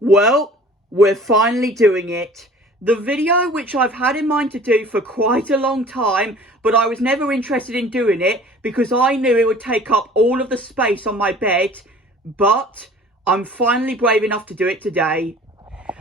Well, we're finally doing it. The video which I've had in mind to do for quite a long time, but I was never interested in doing it because I knew it would take up all of the space on my bed, but I'm finally brave enough to do it today.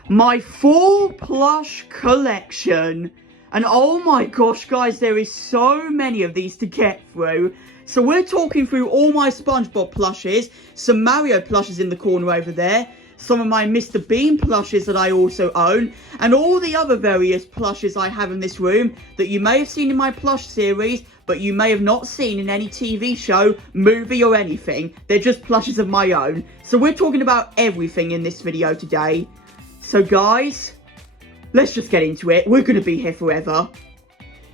My full plush collection. And oh my gosh, guys, there is so many of these to get through. So we're talking through all my SpongeBob plushes, some Mario plushes in the corner over there, some of my Mr. Bean plushes that I also own, and all the other various plushes I have in this room that you may have seen in my plush series, but you may have not seen in any TV show, movie or anything. They're just plushes of my own. So we're talking about everything in this video today. So guys, let's just get into it. We're going to be here forever.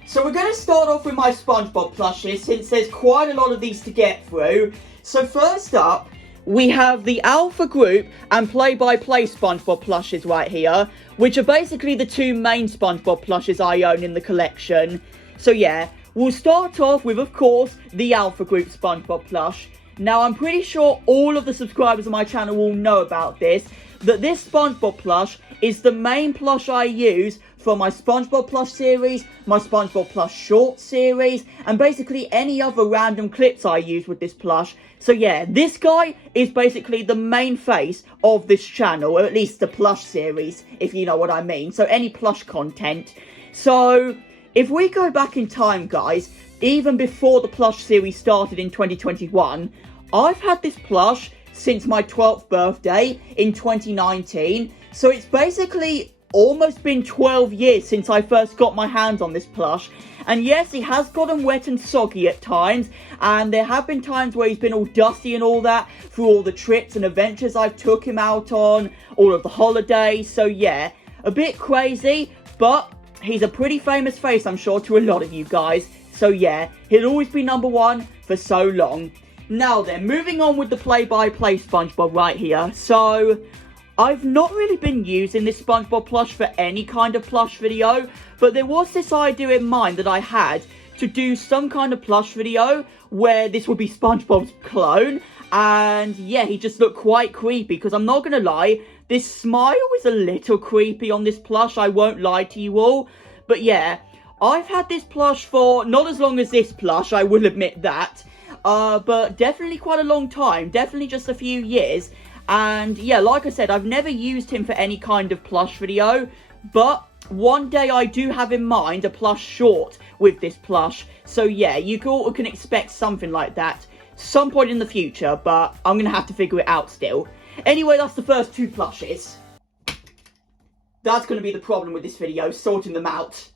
So we're going to start off with my SpongeBob plushes, since there's quite a lot of these to get through. So first up, we have the Alpha Group and Play-by-Play SpongeBob plushes right here, which are basically the two main SpongeBob plushes I own in the collection. So yeah, we'll start off with, of course, the Alpha Group SpongeBob plush. Now, I'm pretty sure all of the subscribers of my channel will know about this, that this SpongeBob plush is the main plush I use for my SpongeBob plush series, my SpongeBob plush short series, and basically any other random clips I use with this plush. So yeah, this guy is basically the main face of this channel, or at least the plush series, if you know what I mean. So any plush content. So if we go back in time, guys, even before the plush series started in 2021, I've had this plush since my 12th birthday in 2019. So it's basically almost been 12 years since I first got my hands on this plush. And yes, he has gotten wet and soggy at times, and there have been times where he's been all dusty and all that through all the trips and adventures I've took him out on, all of the holidays. So yeah, a bit crazy, but he's a pretty famous face, I'm sure, to a lot of you guys. So yeah, he'll always be number one for so long. Now then, moving on with the play-by-play SpongeBob right here. So I've not really been using this SpongeBob plush for any kind of plush video, but there was this idea in mind that I had to do some kind of plush video where this would be SpongeBob's clone, and yeah, he just looked quite creepy, because I'm not going to lie, this smile is a little creepy on this plush, I won't lie to you all, but yeah, I've had this plush for not as long as this plush, I will admit that, but definitely quite a long time, definitely just a few years. And yeah, like I said, I've never used him for any kind of plush video, but one day I do have in mind a plush short with this plush. So yeah, you all can expect something like that some point in the future, but I'm going to have to figure it out still. Anyway, that's the first two plushes. That's going to be the problem with this video, sorting them out.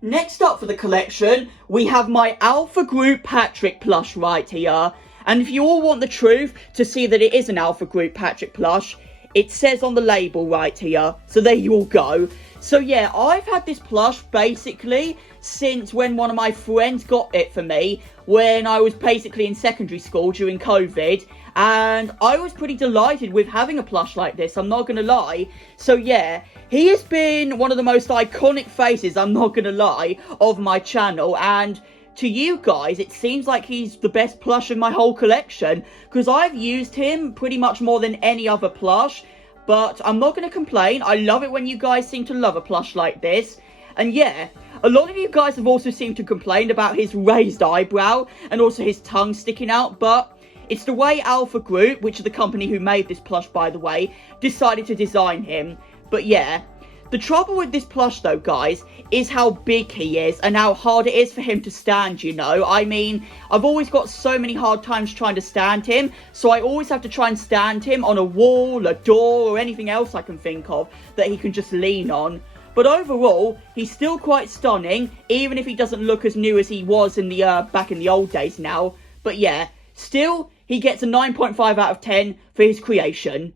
Next up for the collection, we have my Alpha Group Patrick plush right here. And if you all want the truth to see that it is an Alpha Group Patrick plush, it says on the label right here. So there you all go. So yeah, I've had this plush basically since when one of my friends got it for me when I was basically in secondary school during COVID. And I was pretty delighted with having a plush like this, I'm not going to lie. So yeah, he has been one of the most iconic faces, I'm not going to lie, of my channel. And to you guys, it seems like he's the best plush in my whole collection, because I've used him pretty much more than any other plush, but I'm not going to complain. I love it when you guys seem to love a plush like this. And yeah, a lot of you guys have also seemed to complain about his raised eyebrow and also his tongue sticking out, but it's the way Alpha Group, which is the company who made this plush by the way, decided to design him. But yeah, the trouble with this plush though, guys, is how big he is and how hard it is for him to stand, you know. I mean, I've always got so many hard times trying to stand him, so I always have to try and stand him on a wall, a door, or anything else I can think of that he can just lean on. But overall, he's still quite stunning, even if he doesn't look as new as he was in the back in the old days now. But yeah, still, he gets a 9.5 out of 10 for his creation.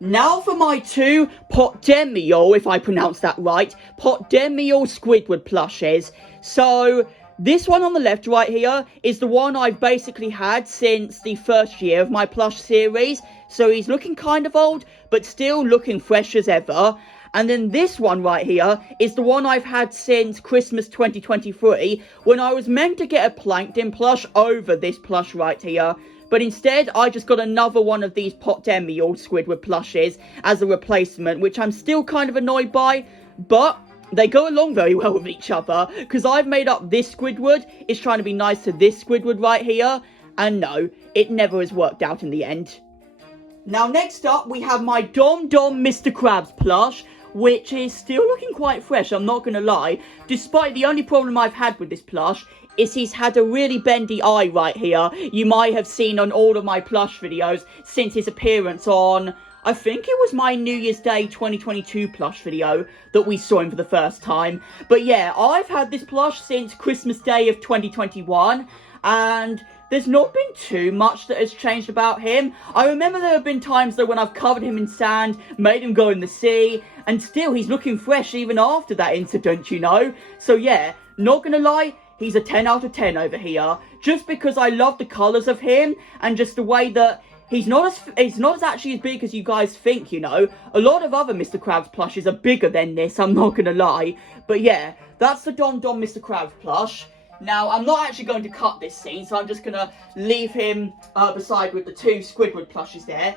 Now for my two Potdemial, if I pronounce that right, Potdemial Squidward plushes. So this one on the left right here is the one I've basically had since the first year of my plush series. So he's looking kind of old, but still looking fresh as ever. And then this one right here is the one I've had since Christmas 2023, when I was meant to get a Plankton plush over this plush right here. But instead, I just got another one of these Pot Demi old Squidward plushes as a replacement, which I'm still kind of annoyed by, but they go along very well with each other, because I've made up this Squidward is trying to be nice to this Squidward right here, and no, it never has worked out in the end. Now, next up, we have my Dom Mr. Krabs plush, which is still looking quite fresh, I'm not going to lie, despite the only problem I've had with this plush is he's had a really bendy eye right here. You might have seen on all of my plush videos since his appearance on, I think it was my New Year's Day 2022 plush video that we saw him for the first time. But yeah, I've had this plush since Christmas Day of 2021, and there's not been too much that has changed about him. I remember there have been times though when I've covered him in sand, made him go in the sea, and still he's looking fresh even after that incident, you know? So yeah, not gonna lie, he's a 10 out of 10 over here, just because I love the colours of him, and just the way that he's not as actually as big as you guys think, you know. A lot of other Mr. Krabs plushes are bigger than this, I'm not gonna lie. But yeah, that's the Dom Mr. Krabs plush. Now, I'm not actually going to cut this scene, so I'm just gonna leave him beside with the two Squidward plushes there.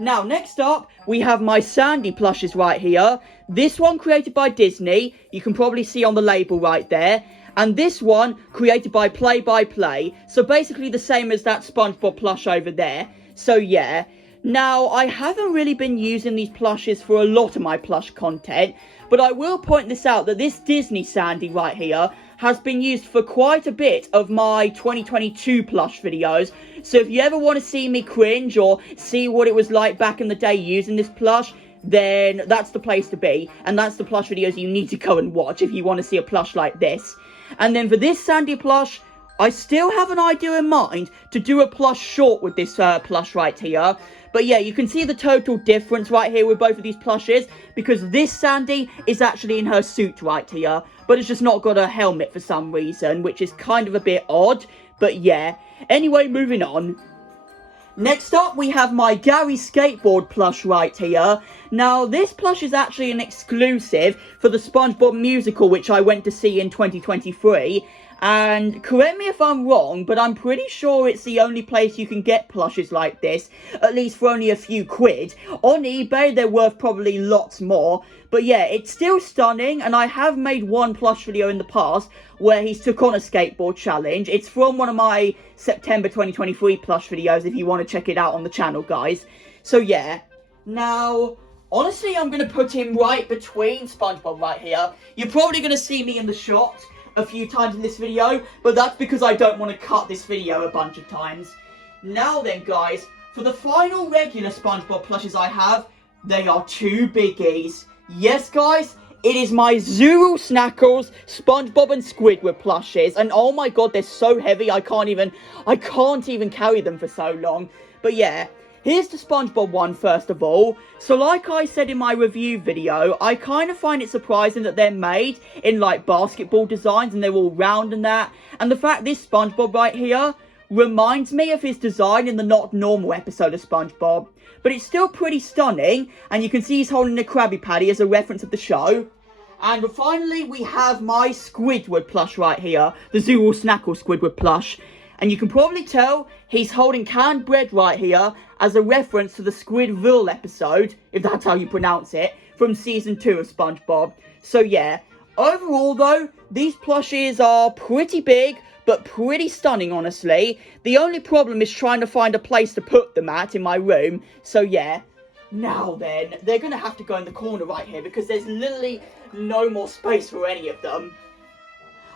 Now, next up, we have my Sandy plushes right here. This one created by Disney, you can probably see on the label right there. And this one created by Play by Play, so basically the same as that SpongeBob plush over there. So yeah, now I haven't really been using these plushes for a lot of my plush content, but I will point this out that this Disney Sandy right here has been used for quite a bit of my 2022 plush videos. So if you ever want to see me cringe or see what it was like back in the day using this plush, then that's the place to be. And that's the plush videos you need to go and watch if you want to see a plush like this. And then for this Sandy plush, I still have an idea in mind to do a plush short with this plush right here. But yeah, you can see the total difference right here with both of these plushes, because this Sandy is actually in her suit right here, but it's just not got a helmet for some reason, which is kind of a bit odd. But yeah, anyway, moving on. Next up, we have my Gary skateboard plush right here. Now, this plush is actually an exclusive for the SpongeBob musical, which I went to see in 2023. And correct me if I'm wrong, but I'm pretty sure it's the only place you can get plushes like this, at least for only a few quid. On eBay, they're worth probably lots more. But yeah, it's still stunning, and I have made one plush video in the past where he's took on a skateboard challenge. It's from one of my September 2023 plush videos if you want to check it out on the channel, guys. So yeah, now, honestly, I'm going to put him right between SpongeBob right here. You're probably going to see me in the shot a few times in this video, but that's because I don't want to cut this video a bunch of times. Now then, guys, for the final regular SpongeBob plushes I have, they are two biggies. Yes, guys, it is my Zoodle Snackles SpongeBob and Squidward plushes, and oh my god, they're so heavy, I can't even carry them for so long. But yeah, here's the SpongeBob one first of all. So like I said in my review video, I kind of find it surprising that they're made in like basketball designs and they're all round and that. And the fact this SpongeBob right here reminds me of his design in the Not Normal episode of SpongeBob. But it's still pretty stunning, and you can see he's holding a Krabby Patty as a reference of the show. And finally, we have my Squidward plush right here, the Zoodle Snackle Squidward plush. And you can probably tell he's holding canned bread right here as a reference to the Squidville episode, if that's how you pronounce it, from season 2 of SpongeBob. So yeah, overall though, these plushes are pretty big, but pretty stunning, honestly. The only problem is trying to find a place to put them at in my room. So yeah, now then, they're going to have to go in the corner right here because there's literally no more space for any of them.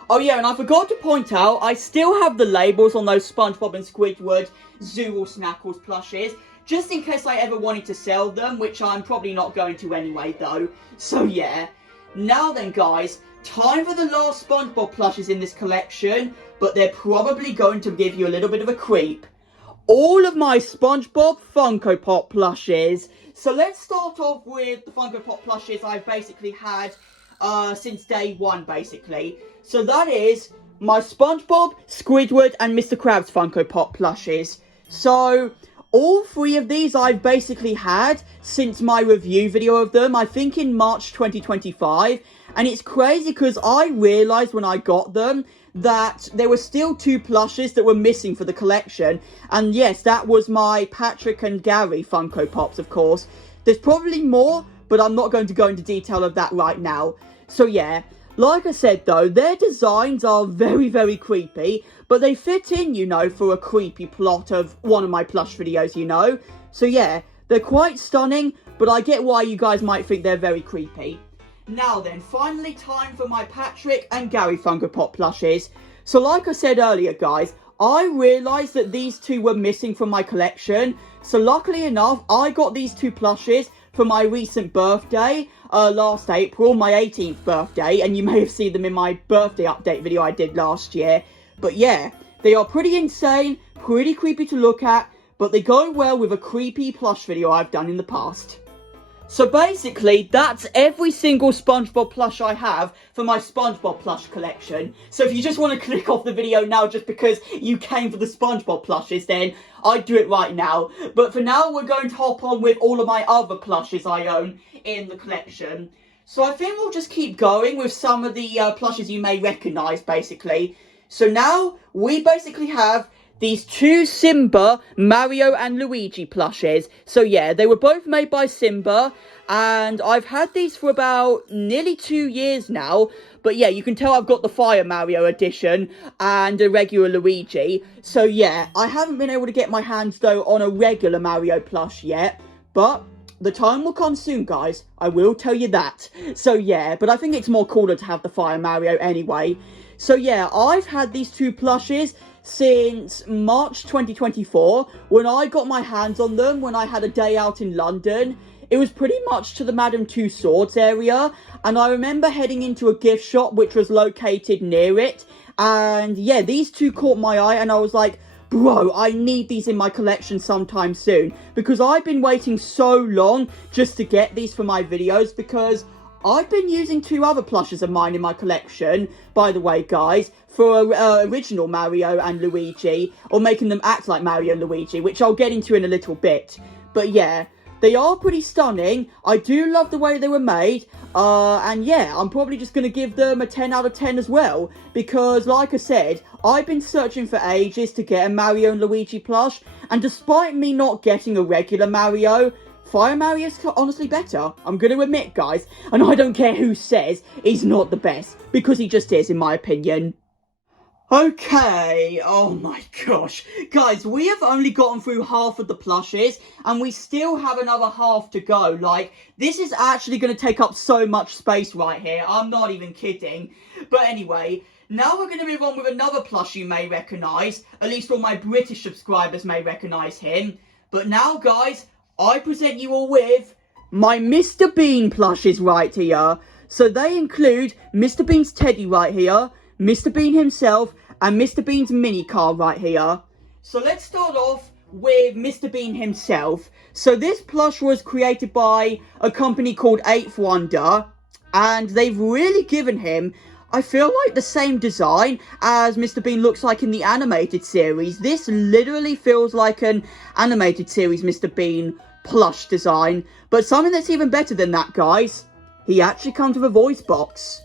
Oh yeah, and I forgot to point out, I still have the labels on those SpongeBob and Squidward Zoodle Snackles plushes, just in case I ever wanted to sell them, which I'm probably not going to anyway though. So yeah, now then guys, time for the last SpongeBob plushes in this collection, but they're probably going to give you a little bit of a creep. All of my SpongeBob Funko Pop plushes. So let's start off with the Funko Pop plushes I've basically had since day one, basically. So that is my SpongeBob, Squidward, and Mr. Krabs Funko Pop plushes. So all three of these I've basically had since my review video of them, I think in March 2025. And it's crazy because I realised when I got them that there were still 2 plushes that were missing for the collection. And yes, that was my Patrick and Gary Funko Pops, of course. There's probably more, but I'm not going to go into detail of that right now. So yeah, like I said though, their designs are very, very creepy, but they fit in, you know, for a creepy plot of one of my plush videos, you know. So yeah, they're quite stunning, but I get why you guys might think they're very creepy. Now then, finally time for my Patrick and Gary Funko Pop plushes. So like I said earlier, guys, I realised that these 2 were missing from my collection. So luckily enough, I got these 2 plushes for my recent birthday, last April, my 18th birthday. And you may have seen them in my birthday update video I did last year. But yeah, they are pretty insane, pretty creepy to look at, but they go well with a creepy plush video I've done in the past. So basically, that's every single SpongeBob plush I have for my SpongeBob plush collection. So if you just want to click off the video now just because you came for the SpongeBob plushes, then I'd do it right now. But for now, we're going to hop on with all of my other plushes I own in the collection. So I think we'll just keep going with some of the plushes you may recognise, basically. So now, we basically have these 2 Simba, Mario and Luigi plushes. So yeah, they were both made by Simba, and I've had these for about nearly 2 years now. But yeah, you can tell I've got the Fire Mario edition and a regular Luigi. So yeah, I haven't been able to get my hands though on a regular Mario plush yet, but the time will come soon, guys. I will tell you that. So yeah, but I think it's more cooler to have the Fire Mario anyway. So yeah, I've had these 2 plushes since March 2024, when I got my hands on them when I had a day out in London. It was pretty much to the Madame Tussauds area, and I remember heading into a gift shop which was located near it, and yeah, these 2 caught my eye, and I was like, bro, I need these in my collection sometime soon, because I've been waiting so long just to get these for my videos, because I've been using 2 other plushes of mine in my collection, by the way, guys, for original Mario and Luigi, or making them act like Mario and Luigi, which I'll get into in a little bit. But yeah, they are pretty stunning. I do love the way they were made, and yeah, I'm probably just going to give them a 10 out of 10 as well, because like I said, I've been searching for ages to get a Mario and Luigi plush, and despite me not getting a regular Mario, Fire Mario is honestly better, I'm going to admit, guys, and I don't care who says he's not the best, because he just is, in my opinion. Okay, oh my gosh. Guys, we have only gotten through half of the plushes, and we still have another half to go. Like, this is actually going to take up so much space right here. I'm not even kidding. But anyway, now we're going to move on with another plush you may recognise. At least all my British subscribers may recognise him. But now, guys, I present you all with my Mr. Bean plushes right here. So they include Mr. Bean's teddy right here, Mr. Bean himself, and Mr. Bean's mini car right here. So let's start off with Mr. Bean himself. So this plush was created by a company called Eighth Wonder, and they've really given him, I feel like, the same design as Mr. Bean looks like in the animated series. This literally feels like an animated series Mr. Bean plush design. But something that's even better than that, guys, he actually comes with a voice box.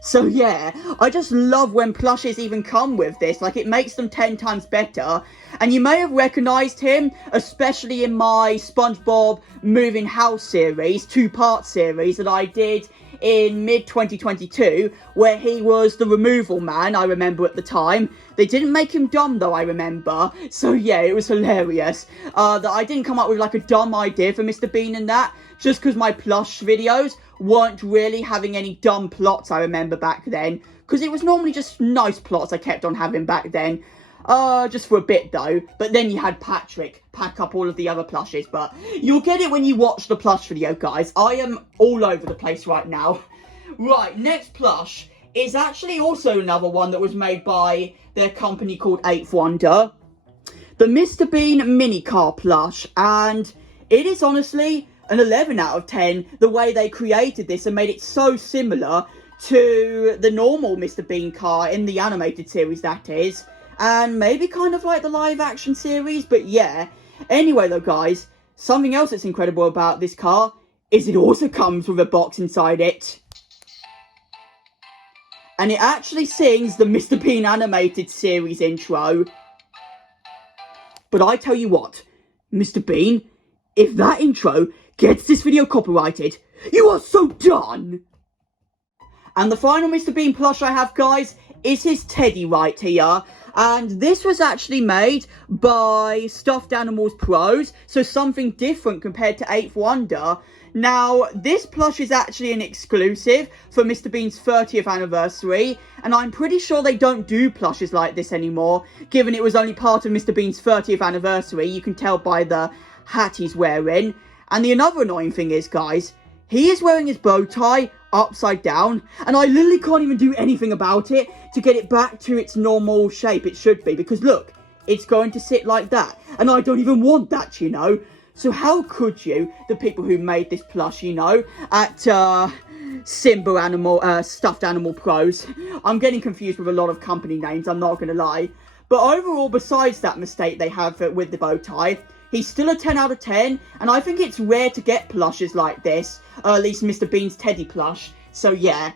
So yeah, I just love when plushes even come with this, like it makes them 10 times better. And you may have recognised him, especially in my SpongeBob Moving House series, 2-part series that I did in mid-2022, where he was the removal man, I remember at the time. They didn't make him dumb though, I remember. So yeah, it was hilarious. That I didn't come up with like a dumb idea for Mr. Bean and that, just because my plush videos weren't really having any dumb plots, I remember back then. Because it was normally just nice plots I kept on having back then. Just for a bit though. But then you had Patrick pack up all of the other plushes. But you'll get it when you watch the plush video, guys. I am all over the place right now. Right, next plush is actually also another one that was made by their company called Eighth Wonder. The Mr. Bean mini car plush. And it is honestly an 11 out of 10, the way they created this and made it so similar to the normal Mr. Bean car in the animated series, that is. And maybe kind of like the live action series, but yeah. Anyway though, guys, something else that's incredible about this car is it also comes with a box inside it. And it actually sings the Mr. Bean animated series intro. But I tell you what, Mr. Bean, if that intro gets this video copyrighted, you are so done! And the final Mr. Bean plush I have, guys, is his teddy right here. And this was actually made by Stuffed Animals Pros, so something different compared to 8th Wonder. Now, this plush is actually an exclusive for Mr. Bean's 30th anniversary, and I'm pretty sure they don't do plushes like this anymore, given it was only part of Mr. Bean's 30th anniversary. You can tell by the hat he's wearing. And the another annoying thing is, guys, he is wearing his bow tie upside down, and I literally can't even do anything about it to get it back to its normal shape it should be, because look, it's going to sit like that, and I don't even want that, you know. So how could you, the people who made this plush, you know, at Stuffed Animal Pros? I'm getting confused with a lot of company names, I'm not going to lie. But overall, besides that mistake they have with the bow tie, he's still a 10 out of 10, and I think it's rare to get plushes like this, at least Mr. Bean's teddy plush. So yeah.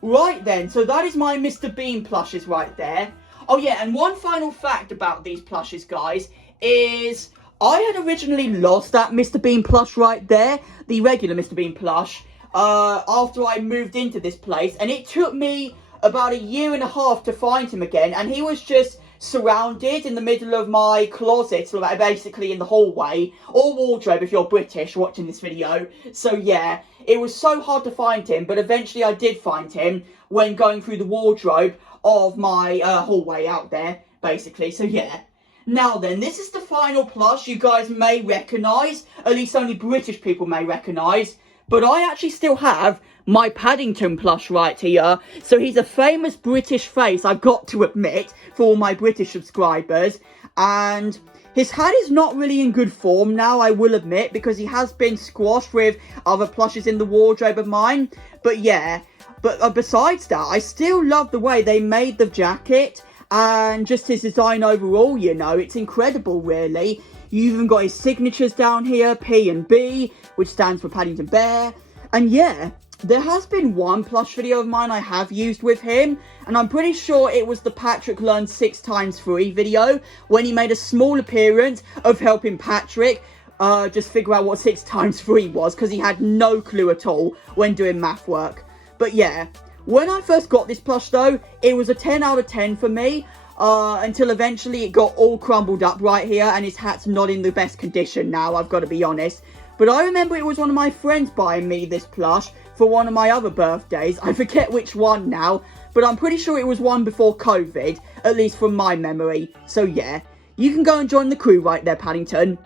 Right then, so that is my Mr. Bean plushes right there. Oh yeah, and one final fact about these plushes, guys, is I had originally lost that Mr. Bean plush right there, the regular Mr. Bean plush, after I moved into this place, and it took me about 1.5 years to find him again, and he was just surrounded in the middle of my closet, so basically in the hallway, or wardrobe if you're British watching this video. So yeah, it was so hard to find him, but eventually I did find him when going through the wardrobe of my hallway out there, basically. So yeah. Now then, this is the final plush you guys may recognise, at least only British people may recognise, but I actually still have my Paddington plush right here. So he's a famous British face, I've got to admit, for all my British subscribers. And his hat is not really in good form now, I will admit, because he has been squashed with other plushes in the wardrobe of mine. But yeah, but besides that, I still love the way they made the jacket and just his design overall, you know. It's incredible, really. You even got his signatures down here, P and B, which stands for Paddington Bear. And yeah, there has been one plush video of mine I have used with him, and I'm pretty sure it was the Patrick learned 6 times 3 video, when he made a small appearance of helping Patrick just figure out what 6 times 3 was, because he had no clue at all when doing math work. But yeah, when I first got this plush though, it was a 10 out of 10 for me, until eventually it got all crumbled up right here, and his hat's not in the best condition now, I've got to be honest. But I remember it was one of my friends buying me this plush for one of my other birthdays. I forget which one now, but I'm pretty sure it was one before COVID, at least from my memory. So yeah, you can go and join the crew right there, Paddington.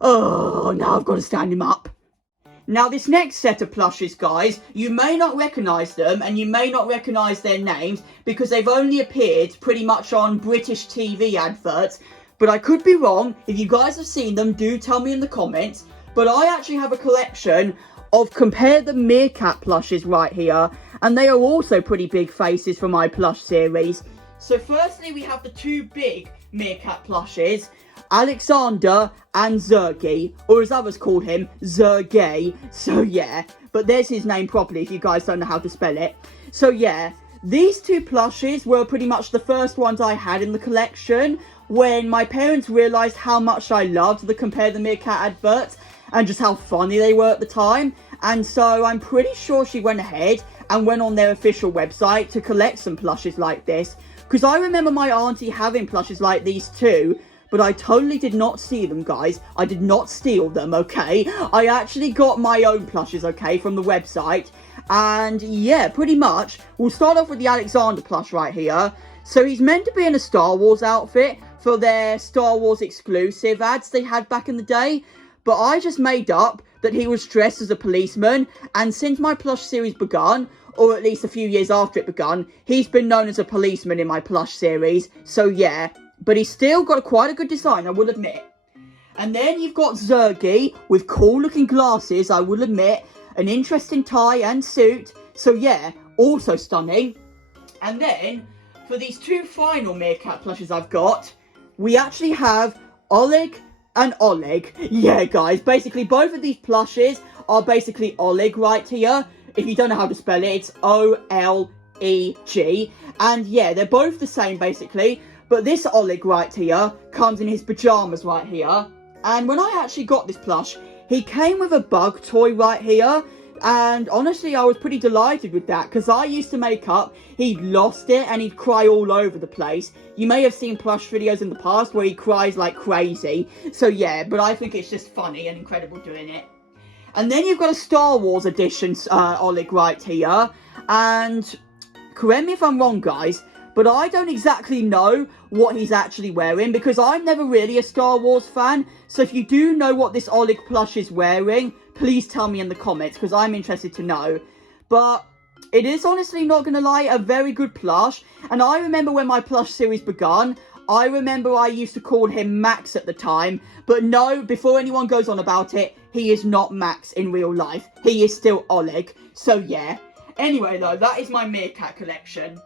Oh, now I've got to stand him up. Now this next set of plushes, guys, you may not recognise them, and you may not recognise their names, because they've only appeared pretty much on British TV adverts. But I could be wrong. If you guys have seen them, do tell me in the comments. But I actually have a collection of Compare the Meerkat plushes right here, and they are also pretty big faces for my plush series. So firstly, we have the 2 big Meerkat plushes, Alexander and Zergy, or as others call him, Zergay. So yeah, but there's his name properly if you guys don't know how to spell it. So yeah, these 2 plushes were pretty much the first ones I had in the collection when my parents realised how much I loved the Compare the Meerkat adverts and just how funny they were at the time. And so I'm pretty sure she went ahead and went on their official website to collect some plushes like this. Because I remember my auntie having plushes like these too, but I totally did not steal them, guys. I did not steal them, okay? I actually got my own plushes, okay, from the website. And yeah, pretty much, we'll start off with the Alexander plush right here. So he's meant to be in a Star Wars outfit for their Star Wars exclusive ads they had back in the day. But I just made up that he was dressed as a policeman. And since my plush series begun, or at least a few years after it begun, he's been known as a policeman in my plush series. So yeah, but he's still got quite a good design, I will admit. And then you've got Zergy with cool looking glasses, I will admit. An interesting tie and suit. So yeah, also stunning. And then, for these 2 final Meerkat plushes I've got, we actually have Oleg and Oleg. Yeah, guys, basically both of these plushes are basically Oleg right here. If you don't know how to spell it, it's O-L-E-G. And yeah, they're both the same basically. But this Oleg right here comes in his pajamas right here. And when I actually got this plush, he came with a bug toy right here. And honestly, I was pretty delighted with that, because I used to make up he'd lost it and he'd cry all over the place. You may have seen plush videos in the past where he cries like crazy. So yeah, but I think it's just funny and incredible doing it. And then you've got a Star Wars edition Oleg right here. And correct me if I'm wrong, guys, but I don't exactly know what he's actually wearing, because I'm never really a Star Wars fan. So if you do know what this Oleg plush is wearing, please tell me in the comments, because I'm interested to know. But it is, honestly, not going to lie, a very good plush. And I remember when my plush series began, I remember I used to call him Max at the time. But no, before anyone goes on about it, he is not Max in real life. He is still Oleg. So yeah. Anyway, though, that is my Meerkat collection.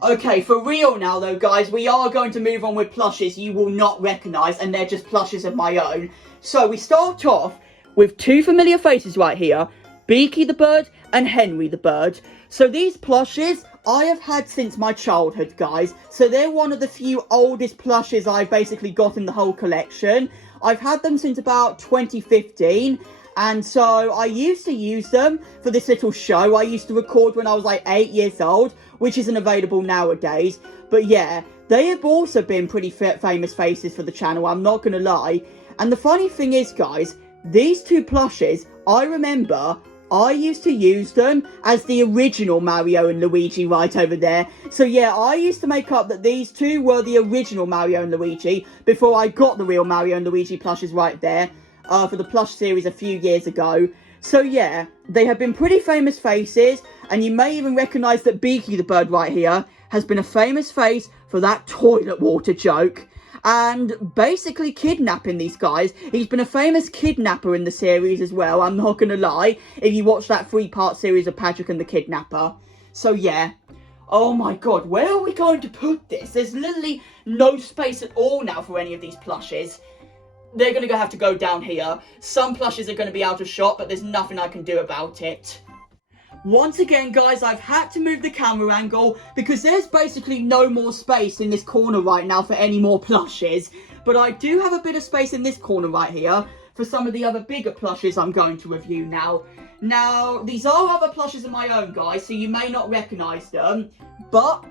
Okay, for real now, though, guys, we are going to move on with plushes you will not recognise, and they're just plushes of my own. So we start off with two familiar faces right here, Beaky the bird and Henry the bird. So these plushes I have had since my childhood, guys. So they're one of the few oldest plushes I've basically got in the whole collection. I've had them since about 2015. And so I used to use them for this little show I used to record when I was like 8 years old, which isn't available nowadays. But yeah, they have also been pretty famous faces for the channel, I'm not going to lie. And the funny thing is, guys, these two plushes, I remember I used to use them as the original Mario and Luigi right over there. So yeah, I used to make up that these two were the original Mario and Luigi before I got the real Mario and Luigi plushes right there. For the plush series a few years ago. So yeah, they have been pretty famous faces, and you may even recognise that Beaky the bird right here has been a famous face for that toilet water joke, and basically kidnapping these guys. He's been a famous kidnapper in the series as well, I'm not gonna lie, if you watch that 3-part series of Patrick and the Kidnapper. So yeah. Oh my god, where are we going to put this? There's literally no space at all now for any of these plushes. They're going to have to go down here. Some plushes are going to be out of shot, but there's nothing I can do about it. Once again, guys, I've had to move the camera angle because there's basically no more space in this corner right now for any more plushes. But I do have a bit of space in this corner right here for some of the other bigger plushes I'm going to review now. Now, these are other plushes of my own, guys, so you may not recognise them. But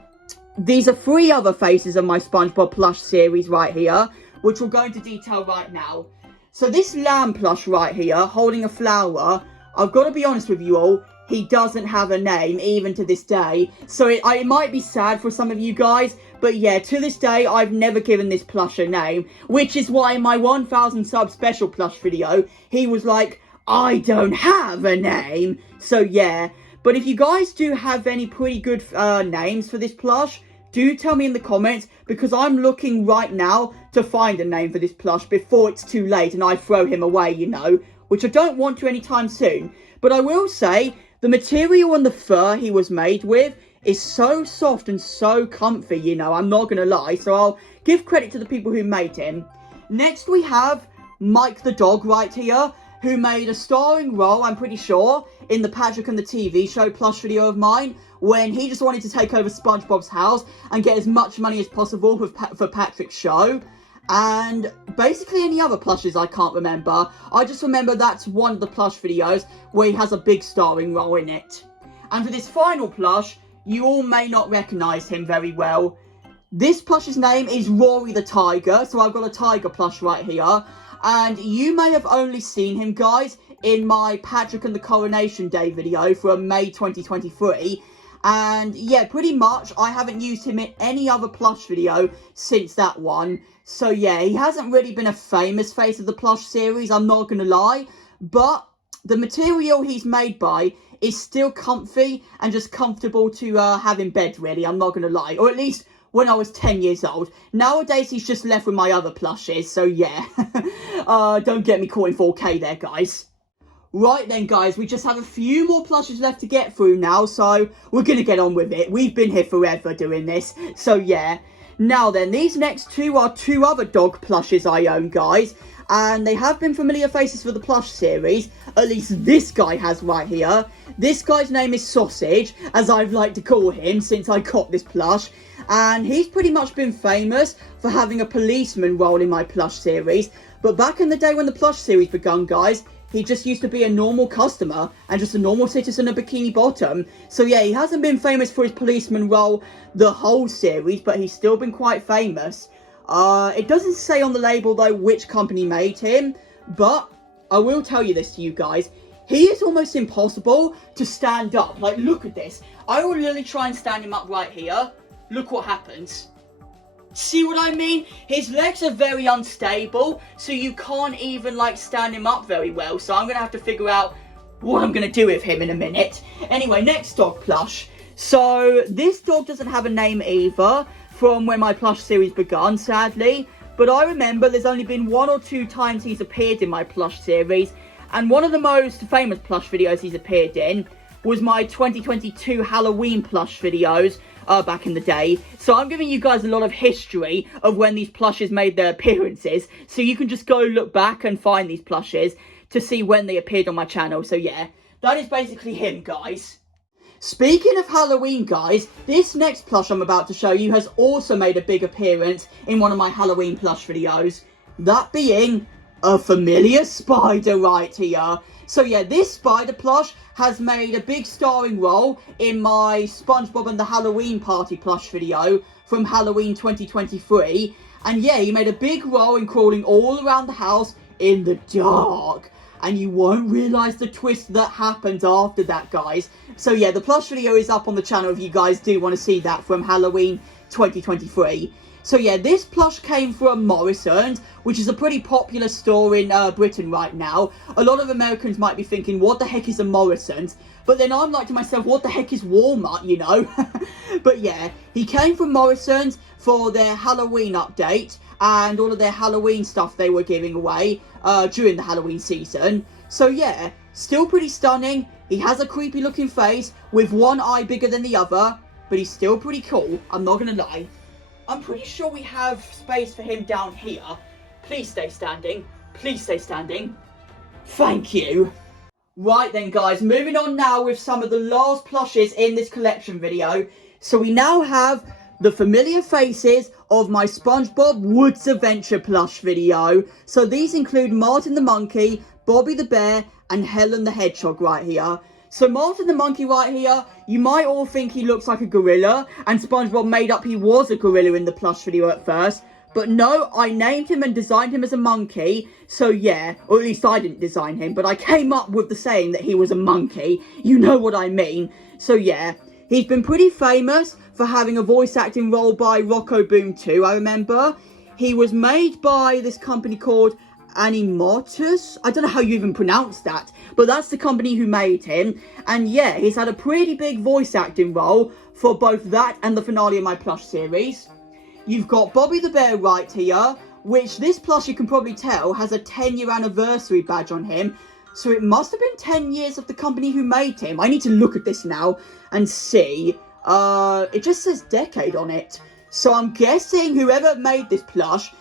these are 3 other faces of my SpongeBob plush series right here, which we'll go into detail right now. So this lamb plush right here, holding a flower, I've got to be honest with you all, he doesn't have a name, even to this day. So it might be sad for some of you guys, but yeah, to this day, I've never given this plush a name, which is why in my 1000 sub special plush video, he was like, I don't have a name. So yeah, but if you guys do have any pretty good names for this plush, do tell me in the comments, because I'm looking right now to find a name for this plush before it's too late and I throw him away, you know, which I don't want to anytime soon. But I will say, the material and the fur he was made with is so soft and so comfy, you know, I'm not going to lie. So I'll give credit to the people who made him. Next we have Mike the dog right here, who made a starring role, I'm pretty sure, in the Patrick and the TV show plush video of mine, when he just wanted to take over SpongeBob's house and get as much money as possible for Patrick's show. And basically any other plushes I can't remember. I just remember that's one of the plush videos where he has a big starring role in it. And for this final plush, you all may not recognise him very well. This plush's name is Rory the Tiger, so I've got a tiger plush right here. And you may have only seen him, guys, in my Patrick and the Coronation Day video from May 2023. And yeah, pretty much I haven't used him in any other plush video since that one. So yeah, he hasn't really been a famous face of the plush series, I'm not going to lie. But the material he's made by is still comfy and just comfortable to have in bed, really, I'm not going to lie. Or at least when I was 10 years old. Nowadays, he's just left with my other plushes, so yeah. Don't get me caught in 4K there, guys. Right then, guys, we just have a few more plushes left to get through now, so we're going to get on with it. We've been here forever doing this, so yeah. Now then, these next two are 2 other dog plushes I own, guys. and they have been familiar faces for the Plush series. At least this guy has right here. This guy's name is Sausage, as I'd like to call him since I got this plush. And he's pretty much been famous for having a policeman role in my Plush series. But back in the day when the Plush series begun, guys, he just used to be a normal customer and just a normal citizen of Bikini Bottom. So yeah, he hasn't been famous for his policeman role the whole series, but he's still been quite famous. It doesn't say on the label though which company made him, but I will tell you this to you guys. He is almost impossible to stand up. Like, look at this. I will literally try and stand him up right here. Look what happens. See what I mean? His legs are very unstable, so you can't even, like, stand him up very well. So I'm going to have to figure out what I'm going to do with him in a minute. Anyway, next dog plush. So, this dog doesn't have a name either from when my Plush series begun, sadly. But I remember there's only been 1 or 2 times he's appeared in my Plush series. And one of the most famous plush videos he's appeared in was my 2022 Halloween plush videos back in the day. So I'm giving you guys a lot of history of when these plushes made their appearances. So you can just go look back and find these plushes to see when they appeared on my channel. So yeah, that is basically him, guys. Speaking of Halloween, guys, this next plush I'm about to show you has also made a big appearance in one of my Halloween plush videos. That being a familiar spider right here. So yeah, this spider plush has made a big starring role in my SpongeBob and the Halloween Party plush video from Halloween 2023. And yeah, he made a big role in crawling all around the house in the dark. And you won't realise the twist that happens after that, guys. So yeah, the plush video is up on the channel if you guys do want to see that from Halloween 2023. So yeah, this plush came from Morrison's, which is a pretty popular store in Britain right now. A lot of Americans might be thinking, what the heck is a Morrison's? But then I'm like to myself, what the heck is Walmart, you know? But yeah, he came from Morrison's for their Halloween update and all of their Halloween stuff they were giving away during the Halloween season. So yeah, still pretty stunning. He has a creepy looking face with one eye bigger than the other, but he's still pretty cool, I'm not gonna lie. I'm pretty sure we have space for him down here. Please stay standing. Please stay standing. Thank you. Right then, guys, moving on now with some of the last plushes in this collection video. So we now have the familiar faces of my SpongeBob Woods Adventure plush video. So these include Martin the Monkey, Bobby the Bear, and Helen the Hedgehog right here. So Martin the Monkey right here, you might all think he looks like a gorilla, and SpongeBob made up he was a gorilla in the plush video at first. But no, I named him and designed him as a monkey, so yeah, or at least I didn't design him, but I came up with the saying that he was a monkey. You know what I mean. So yeah, he's been pretty famous for having a voice acting role by Rocco Boom 2, I remember. He was made by this company called Animatus. I don't know how you even pronounce that, but that's the company who made him. And yeah, he's had a pretty big voice acting role for both that and the finale of my plush series. You've got Bobby the Bear right here, which this plush, you can probably tell, has a 10-year anniversary badge on him. So it must have been 10 years of the company who made him. I need to look at this now and see. It just says decade on it. So I'm guessing whoever made this plush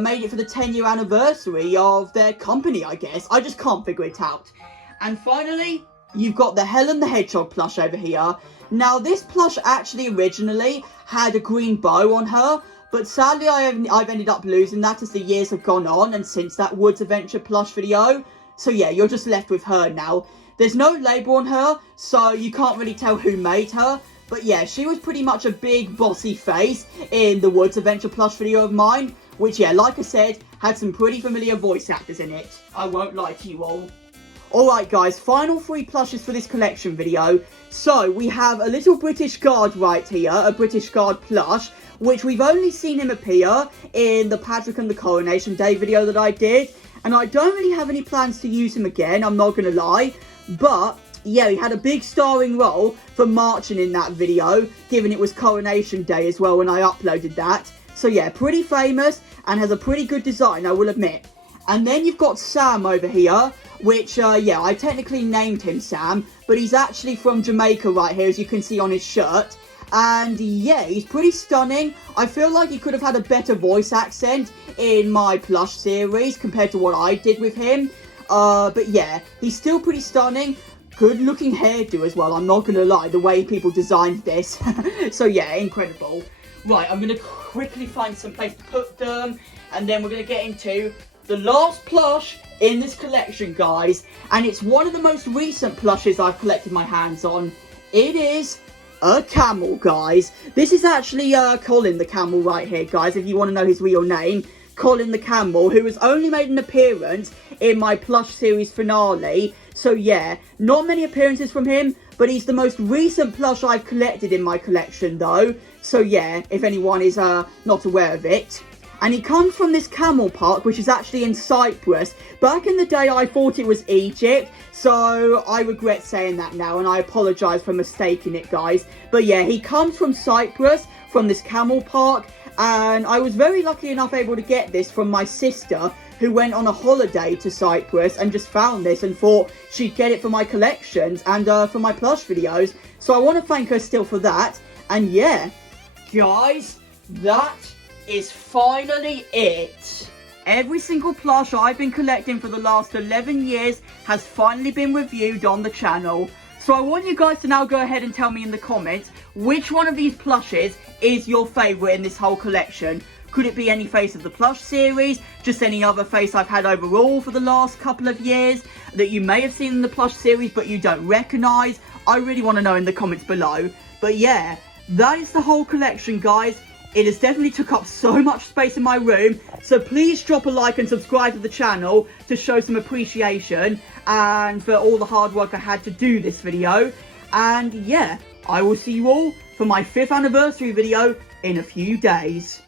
made it for the 10-year anniversary of their company, I guess. I just can't figure it out. And finally, you've got the Helen the Hedgehog plush over here. Now, this plush actually originally had a green bow on her, but sadly I've ended up losing that as the years have gone on and since that Woods Adventure plush video. So yeah, you're just left with her now. There's no label on her, so you can't really tell who made her. But yeah, she was pretty much a big bossy face in the Woods Adventure plush video of mine, which yeah, like I said, had some pretty familiar voice actors in it. I won't lie to you all. Alright guys, final 3 plushes for this collection video. So, we have a little British guard right here, a British guard plush, which we've only seen him appear in the Patrick and the Coronation Day video that I did. And I don't really have any plans to use him again, I'm not going to lie. But, yeah, he had a big starring role for marching in that video, given it was Coronation Day as well when I uploaded that. So yeah, pretty famous and has a pretty good design, I will admit. And then you've got Sam over here, which, yeah, I technically named him Sam, but he's actually from Jamaica right here, as you can see on his shirt. And yeah, he's pretty stunning. I feel like he could have had a better voice accent in my Plush series compared to what I did with him. But yeah, he's still pretty stunning. Good looking hairdo as well, I'm not going to lie, the way people designed this. So yeah, incredible. Right, I'm going to quickly find some place to put them. And then we're going to get into the last plush in this collection, guys. And it's one of the most recent plushes I've collected my hands on. It is a camel, guys. This is actually Colin the camel right here, guys, if you want to know his real name. Colin the camel, who has only made an appearance in my Plush series finale. So yeah, not many appearances from him, but he's the most recent plush I've collected in my collection though. So yeah, if anyone is not aware of it. And he comes from this camel park, which is actually in Cyprus. Back in the day, I thought it was Egypt, so I regret saying that now, and I apologise for mistaking it, guys. But yeah, he comes from Cyprus, from this camel park, and I was very lucky enough able to get this from my sister, who went on a holiday to Cyprus and just found this and thought she'd get it for my collections and for my plush videos. So I want to thank her still for that. And yeah, guys, that is finally it. Every single plush I've been collecting for the last 11 years has finally been reviewed on the channel. So I want you guys to now go ahead and tell me in the comments which one of these plushes is your favourite in this whole collection. Could it be any face of the Plush series, just any other face I've had overall for the last couple of years that you may have seen in the Plush series but you don't recognise? I really want to know in the comments below. But yeah, that is the whole collection, guys. It has definitely took up so much space in my room, so please drop a like and subscribe to the channel to show some appreciation and for all the hard work I had to do this video. And yeah, I will see you all for my 5th anniversary video in a few days.